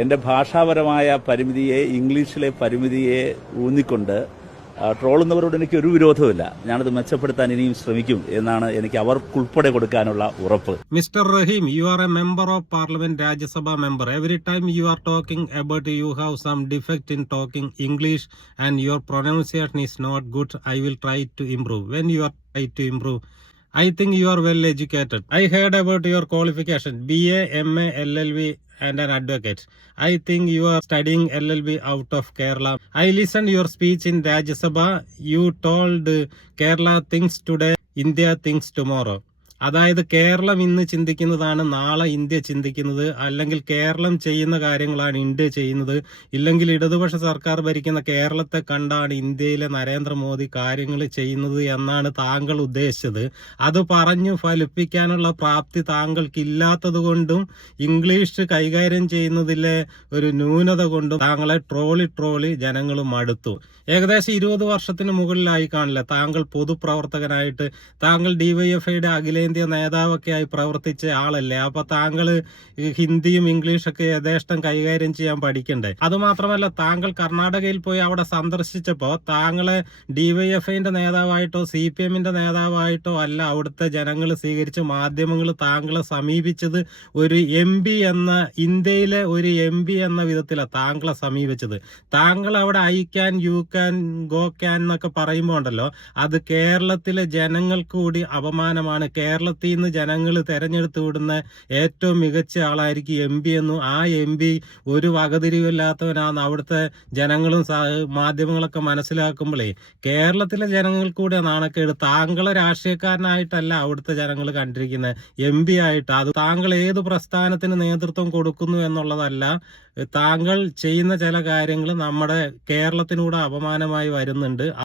എൻ്റെ ഭാഷാപരമായ പരിമിതിയെ ഇംഗ്ലീഷിലെ പരിമിതിയെ ഊന്നിക്കൊണ്ട് ട്രോളുന്നവരോട് എനിക്ക് ഒരു വിരോധമില്ല ഞാനത് മെച്ചപ്പെടുത്താൻ ഇനിയും ശ്രമിക്കും എന്നാണ് എനിക്ക് അവർക്കുൾപ്പെടെ കൊടുക്കാനുള്ള ഉറപ്പ് mister Rahim you are a member of parliament Rajya Sabha member every time you are talking about you have some defect in talking English and your pronunciation is not good I will try to improve when you are try to improve I think you are well educated I heard about your qualification B A M L L V and an advocate. I think you are studying LLB out of Kerala. I listened your speech in Rajya Sabha. You told Kerala thinks today, India thinks tomorrow. അതായത് കേരളം ഇന്ന് ചിന്തിക്കുന്നതാണ് നാളെ India ചിന്തിക്കുന്നത് അല്ലെങ്കിൽ കേരളം ചെയ്യുന്ന കാര്യങ്ങളാണ് India ചെയ്യുന്നത് ഇല്ലെങ്കിൽ ഇടതുപക്ഷ സർക്കാർ ഭരിക്കുന്ന കേരളത്തെ കണ്ടാണ് ഇന്ത്യയിലെ നരേന്ദ്രമോദി കാര്യങ്ങൾ ചെയ്യുന്നത് എന്നാണ് താങ്കൾ ഉദ്ദേശിച്ചത് അത് പറഞ്ഞു ഫലിപ്പിക്കാനുള്ള പ്രാപ്തി താങ്കൾക്കില്ലാത്തത് കൊണ്ടും ഇംഗ്ലീഷ് കൈകാര്യം ചെയ്യുന്നതിലെ ഒരു ന്യൂനത കൊണ്ടും താങ്കളെ ട്രോളി ട്രോളി ജനങ്ങൾ മടുത്തു ഏകദേശം ഇരുപത് വർഷത്തിന് മുകളിലായി കാണില്ല താങ്കൾ പൊതുപ്രവർത്തകനായിട്ട് താങ്കൾ ഡിവൈഎഫ്ഐയുടെ അഖിലേന്ത്യ അഖിലേന്ത്യാ നേതാവൊക്കെ ആയി പ്രവർത്തിച്ച ആളല്ലേ അപ്പൊ താങ്കൾ ഹിന്ദിയും ഇംഗ്ലീഷൊക്കെ യഥേഷ്ടം കൈകാര്യം ചെയ്യാൻ പഠിക്കണ്ടേ അതുമാത്രമല്ല താങ്കൾ കർണാടകയിൽ പോയി അവിടെ സന്ദർശിച്ചപ്പോൾ താങ്കളെ ഡിവൈഎഫ്ഐന്റെ നേതാവായിട്ടോ സി പി എമ്മിന്റെ നേതാവായിട്ടോ അല്ല അവിടുത്തെ ജനങ്ങൾ സ്വീകരിച്ച് മാധ്യമങ്ങൾ താങ്കളെ സമീപിച്ചത് ഒരു എം പി എന്ന ഇന്ത്യയിലെ ഒരു എം പി എന്ന വിധത്തിലാണ് താങ്കളെ സമീപിച്ചത് താങ്കൾ അവിടെ I can you can go can എന്നൊക്കെ പറയുമ്പോണ്ടല്ലോ അത് കേരളത്തിലെ ജനങ്ങൾക്ക് കൂടി അപമാനമാണ് കേരള കേരളത്തിൽ നിന്ന് ജനങ്ങൾ തെരഞ്ഞെടുത്ത് വിടുന്ന ഏറ്റവും മികച്ച ആളായിരിക്കും എം പി എന്നും ആ എം പി ഒരു വകതിരിവില്ലാത്തവനാന്ന് അവിടുത്തെ ജനങ്ങളും മാധ്യമങ്ങളൊക്കെ മനസ്സിലാക്കുമ്പോഴേ കേരളത്തിലെ ജനങ്ങൾക്ക് കൂടെ നാണക്കേട് താങ്കളെ രാഷ്ട്രീയക്കാരനായിട്ടല്ല അവിടുത്തെ ജനങ്ങൾ കണ്ടിരിക്കുന്നത് എം പി ആയിട്ട് അത് താങ്കൾ ഏത് പ്രസ്ഥാനത്തിന് നേതൃത്വം കൊടുക്കുന്നു എന്നുള്ളതല്ല താങ്കൾ ചെയ്യുന്ന ചില കാര്യങ്ങൾ നമ്മുടെ കേരളത്തിനൂടെ അപമാനമായി വരുന്നുണ്ട്